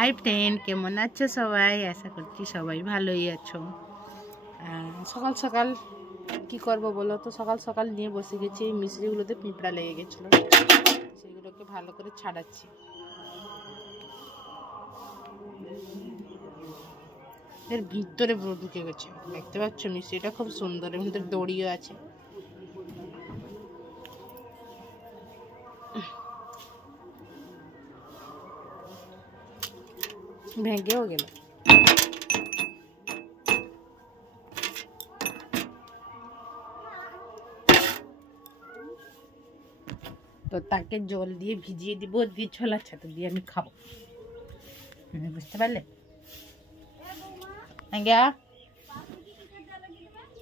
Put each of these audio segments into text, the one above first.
Hi friend, কেমন আছো সবাই? আশা করছি সবাই ভালোই আছো। সকাল সকাল কি করব বলো তো? সকাল সকাল নিয়ে বসে গেছি। এই মিশ্রিগুলোতে পিঁপড়া লেগে গেছিলো, সেগুলোকে ভালো করে ছাড়াচ্ছি। এর ভিতরে পুরো ঢুকে গেছে, দেখতে পাচ্ছ? মিশ্রিটা খুব সুন্দর, এর ভিতরে দড়িও আছে। ভেঙেও গেল। তো তাকে জল দিয়ে ভিজিয়ে দিব, দিয়ে ছোলার ছাতু দিয়ে আমি খাবো। বুঝতে পারলে?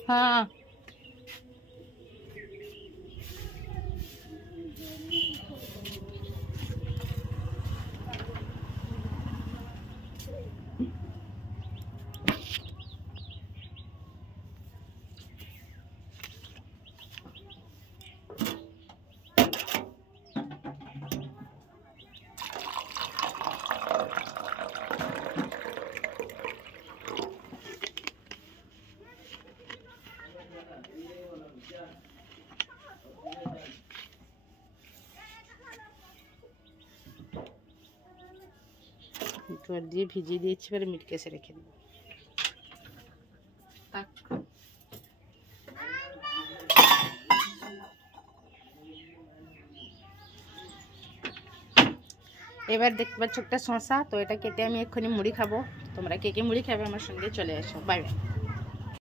হ্যাঁ, জল দিয়ে ভিজিয়ে দিয়েছি, এবারে মিট কেসে রেখে দেবো। এবার দেখতে পাচ্ছ একটা শশা, তো এটা কেটে আমি এক্ষুনি মুড়ি খাবো। তোমরা কে কে মুড়ি খাবে আমার সঙ্গে চলে আসো। Bye bye.